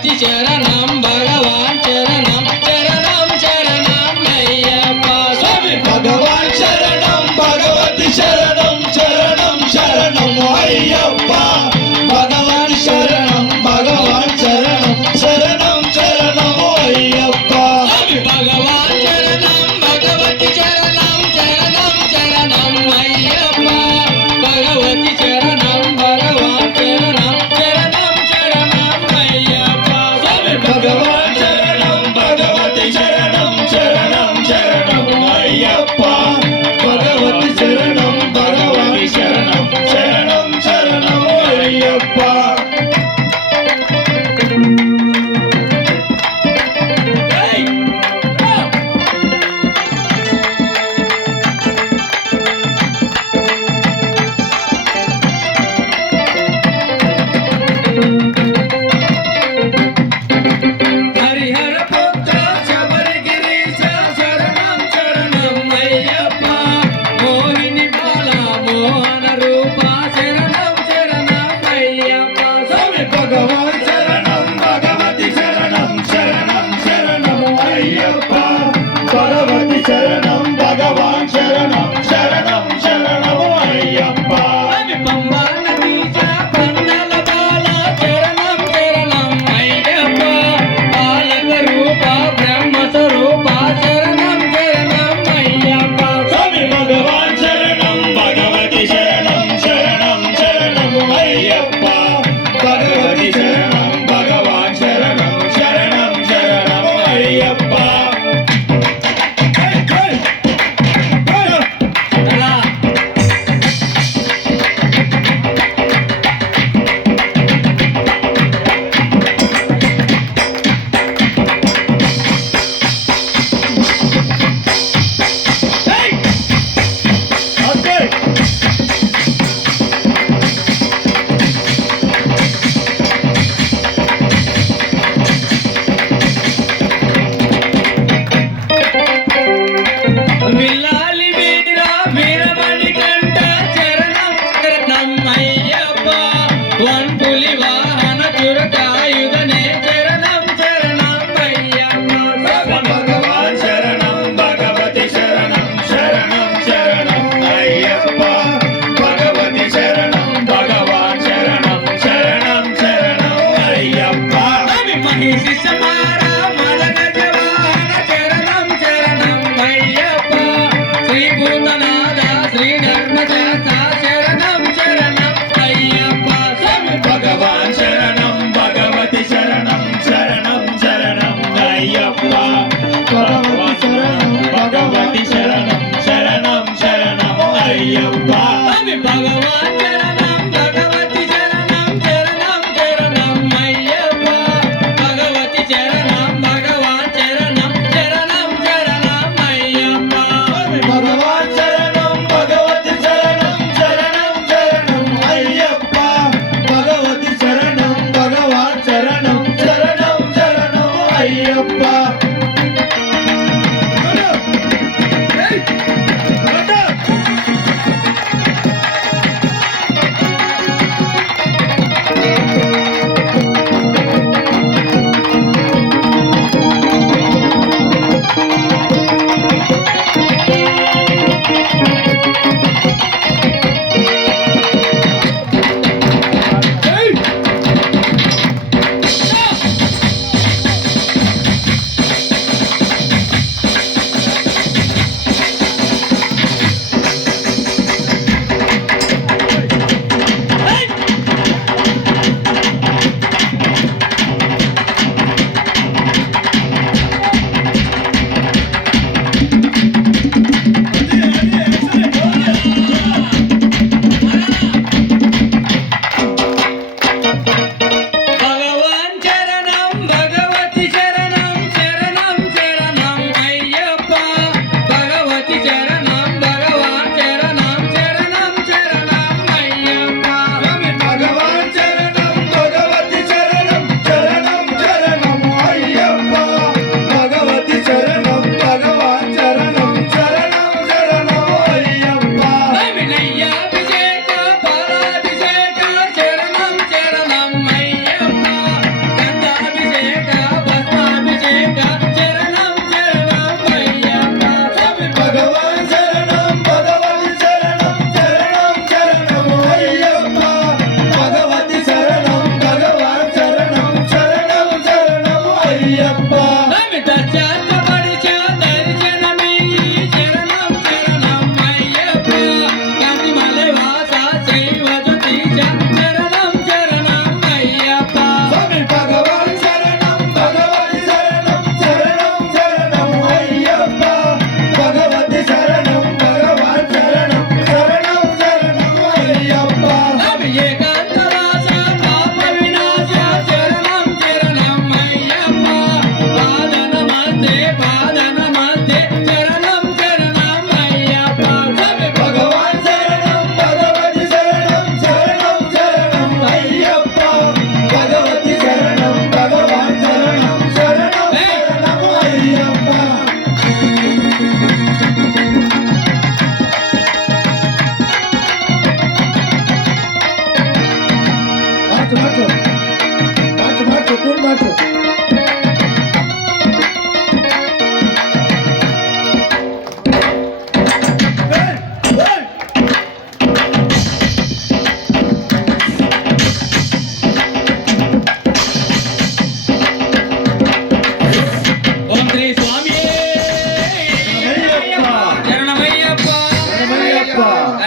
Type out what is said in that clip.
భగవతి చరణం భగవాన్ చరణం చరణం చరణం అయ్యప్ప స్వామి భగవాన్ శరణం భగవతి శరణం చరణం శరణం అయ్యప్ప భగవాన్ శరణం భగవాన్ శరణం శరణం శరణం అయ్యప్ప భగవాన్ చరణం భగవతి చరణం చరణం చరణం అయ్యప్ప భగవతి చరణం భగవాన్ చరణం చరణం చరణం అయ్యప్ప భగవాన్ శరణం భగవతి శరణం శరణం శరణం అయ్యప్ప భగవతి శరణం భగవాన్ శరణం శరణం శరణం అయ్యప్ప హరిహర పుత్ర శబరిగిరీశ శరణం శరణం అయ్యప్ప మోహిని బాల మోహన రూప శరణం శరణం అయ్యప్ప స్వామి భగవాన్ శరణం భగవతి శరణం శరణం శరణం అయ్యప్ప భగవతి శరణం భగవాన్ శరణం శరణం శరణం అయ్యప్ప పంబా నదీశ పన్నల బాల చరణం శరణం అయ్యప్ప బాలక రూప బ్రహ్మ స్వరూప శరణం శరణం అయ్యప్ప స్వామి భగవాన్ శరణం భగవతి శరణం శరణం శరణం అయ్యప్ప భగవతి శరణం భగవాన్ శరణం శరణం శరణం అయ్యప్ప అలా ఓకే విల్లాలి వీర వీరమణి కంట చరణం శరణం అయ్యప్ప వంపులి వాహన చురకాయుధనే చరణం శరణం అయ్యప్ప భగవాన్ శరణం భగవతి శరణం శరణం శరణం అయ్యప్ప భగవతి శరణం భగవాన్ శరణం శరణం శరణం అయ్యప్ప మహిషి